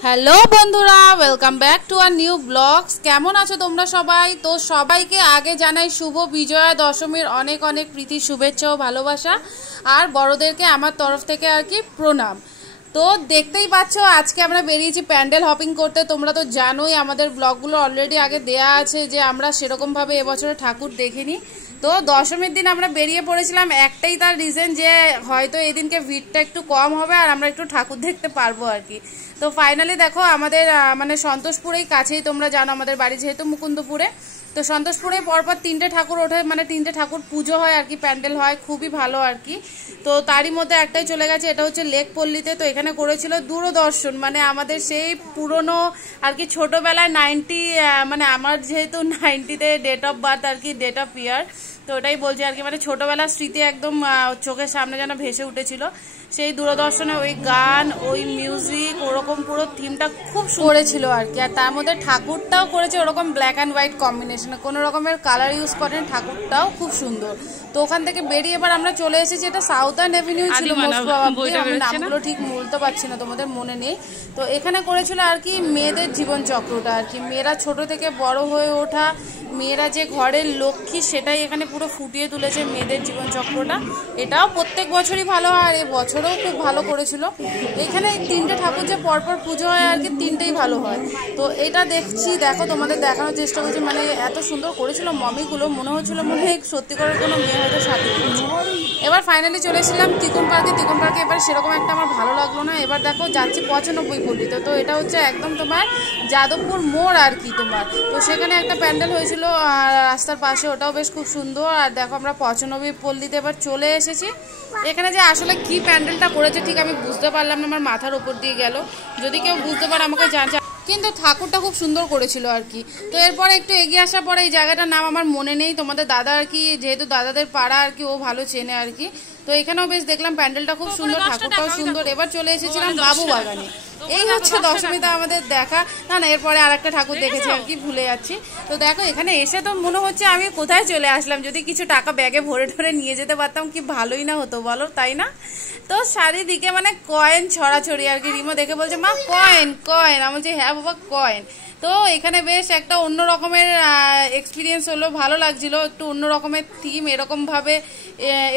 Hello বন্ধুরা, welcome back to our new blogs. কেমন আছো তোমরা সবাই? তো সবাইকে আগে জানাই শুভ বিজয়া দশমীর অনেক অনেক প্রীতি, শুভেচ্ছা ও ভালোবাসা। আর বড়দেরকে আমার তরফ থেকে আর কি প্রণাম। তো দেখতেই পাচ্ছ আজকে আমরা বেরিয়েছি প্যান্ডেল হপিং করতে। তোমরা তো জানোই আমাদের ব্লগগুলো অলরেডি আগে দেয়া আছে যে আমরা সেরকমভাবে এবছরে ঠাকুর দেখিনি। তো দশমীর দিন আমরা বেরিয়ে পড়েছিলাম, একটাই তার রিজন যে হয়তো এই দিনকে ভিড়টা একটু কম হবে আর আমরা একটু ঠাকুর দেখতে পারবো আর কি। তো ফাইনালি দেখো আমাদের মানে সন্তোষপুরেই কাছেই, তোমরা জানো আমাদের বাড়ি যেহেতু মুকুন্দপুরে, তো সন্তোষপুরে পরপর তিনটে ঠাকুর ওঠে, মানে তিনটে ঠাকুর পুজো হয় আর কি, প্যান্ডেল হয়, খুবই ভালো আর কি। তো তারই মধ্যে একটাই চলে গেছে, এটা হচ্ছে লেকপল্লীতে। তো এখানে করেছিল দূরদর্শন, মানে আমাদের সেই পুরনো আর কি ছোটোবেলায় 90 মানে আমার যেহেতু 90-তে ডেট অফ বার্থ আর কি, ডেট অফ ইয়ার, তো ওটাই বলছি আর কি, মানে ছোটোবেলার স্মৃতি একদম চোখের সামনে যেন ভেসে উঠেছিল। সেই দূরদর্শনে ওই গান, ওই মিউজিক, ওরকম পুরো থিমটা খুব করেছিল আর কি। আর তার মধ্যে ঠাকুরটাও করেছে ওরকম ব্ল্যাক অ্যান্ড হোয়াইট কম্বিনেশনে, কোনো রকমের কালার ইউজ করেন, ঠাকুরটাও খুব সুন্দর। তো ওখান থেকে বেরিয়ে এবার আমরা চলে এসেছি, এটা সাউথার্ন অ্যাভিনিউ ছিল মোস্ট প্রবাবলি, আমি নামগুলো ঠিক বলতে পারছি না, তোমাদের মনে নেই। তো এখানে করেছিল আর কি মেয়েদের জীবনচক্রটা আর কি, মেয়েরা ছোট থেকে বড় হয়ে ওঠা, মেয়েরা যে ঘরের লক্ষ্মী সেটাই এখানে পুরো ফুটিয়ে তুলেছে মেয়েদের জীবনচক্রটা। এটাও প্রত্যেক বছরই ভালো হয় আর এবছরেও খুব ভালো করেছিল। এখানে তিনটে ঠাকুর যে পরপর পুজো হয় আর কি, তিনটেই ভালো হয়। তো এটা দেখছি, দেখো তোমাদের দেখানোর চেষ্টা করছি, মানে এত সুন্দর করেছিল মমিগুলো, মনে হচ্ছিল মনে হয় সত্যি করে কোনো মেয়ে হয়তো সাথে করেছে। এবার ফাইনালি চলে এসেছিলাম তিকুন পার্কে। তিকুন পার্কে এবার সেরকম একটা আমার ভালো লাগলো না। এবার দেখো যাচ্ছি 95 পল্লীতে। তো এটা হচ্ছে একদম তোমার যাদবপুর মোড় আর কি তোমার। তো সেখানে একটা প্যান্ডেল হয়েছিল রাস্তার পাশে, ওটাও বেশ খুব সুন্দর। আর দেখো আমরা 95 পল্লীতে এবার চলে এসেছি। এখানে যে আসলে কি প্যান্ডেলটা করেছে ঠিক আমি বুঝতে পারলাম না, আমার মাথার উপর দিয়ে গেল। যদি কেউ বুঝতে পারে আমাকে জানছে, কিন্তু ঠাকুরটা খুব সুন্দর করেছিল আর কি। তো এরপরে একটু এগিয়ে আসার পরে এই জায়গাটার নাম আমার মনে নেই, তোমাদের দাদা আর কি, যেহেতু দাদাদের পাড়া আর কি, ও ভালো চেনে আর কি। তো এখানেও বেশ দেখলাম প্যান্ডেলটা খুব সুন্দর, ঠাকুরটাও সুন্দর। এবার চলে এসেছিলাম বাবু বাগানে। এই হচ্ছে দশমীতে আমাদের দেখা, না না এরপরে আর একটা ঠাকুর দেখেছি আর কি, ভুলে যাচ্ছি। তো দেখো এখানে এসে তো মনে হচ্ছে আমি কোথায় চলে আসলাম, যদি কিছু টাকা ব্যাগে ভরে ঠরে নিয়ে যেতে পারতাম কি ভালোই না হতো বলো, তাই না? তো চারিদিকে মানে কয়েন ছড়াছড়ি আর কি। রিমো দেখে বলছে মা কয়েন কয়েন, আমি বলছি হ্যাঁ বাবা কয়েন। তো এখানে বেশ একটা অন্য রকমের এক্সপিরিয়েন্স হলো, ভালো লাগছিল, একটু অন্য রকমের থিম, এরকমভাবে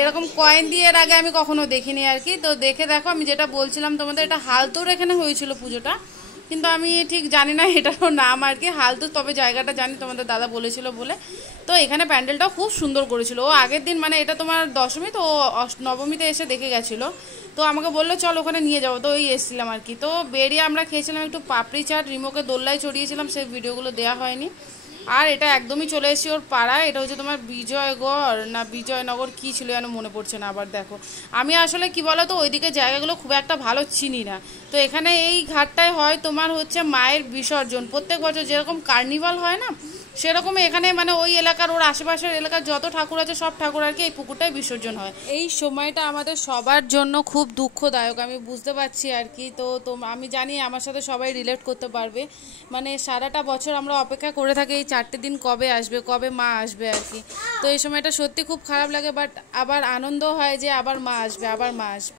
এরকম কয়েন দিয়ে এর আগে আমি কখনো দেখিনি আর কি। তো দেখে দেখো আমি যেটা বলছিলাম তোমাদের, এটা হালতোর এখানে হয়েছিল পুজোটা, কিন্তু আমি ঠিক জানি না এটারও নাম আর কি, হালতোর, তবে জায়গাটা জানি তোমাদের দাদা বলেছিল বলে। তো এখানে প্যান্ডেলটাও খুব সুন্দর করেছিল। ও আগের দিন মানে এটা তোমার দশমী, তো নবমীতে এসে দেখে গেছিলো। তো আমাকে বললো চল ওখানে নিয়ে যাবো, তো ওই এসেছিলাম আর কি। তো বেরিয়ে আমরা খেয়েছিলাম একটু পাপড়ি চাট, রিমোকে দোল্লায় চড়িয়েছিলাম, সেই ভিডিওগুলো দেওয়া হয়নি। আর এটা একদমই চলে এসেছি ওর পাড়ায়, এটা হচ্ছে তোমার বিজয়গড় না বিজয়নগর কি ছিল যেন মনে পড়ছে না। আবার দেখো আমি আসলে কি বলো তো ওইদিকে জায়গাগুলো খুব একটা ভালো চিনি না। তো এখানে এই ঘাটটায় হয় তোমার হচ্ছে মায়ের বিসর্জন, প্রত্যেক বছর যেরকম কার্নিভাল হয় না, সেরকমই এখানে মানে ওই এলাকার, ওর আশেপাশের এলাকার যত ঠাকুর আছে সব ঠাকুর আর কি এই পুকুরটায় বিসর্জন হয়। এই সময়টা আমাদের সবার জন্য খুব দুঃখদায়ক, আমি বুঝতে পারছি আর কি। তো আমি জানি আমার সাথে সবাই রিলেট করতে পারবে, মানে সারাটা বছর আমরা অপেক্ষা করে থাকি এই 4টে দিন কবে আসবে, কবে মা আসবে আর কি। তো এই সময়টা সত্যি খুব খারাপ লাগে, বাট আবার আনন্দ হয় যে আবার মা আসবে, আবার মা আসবে।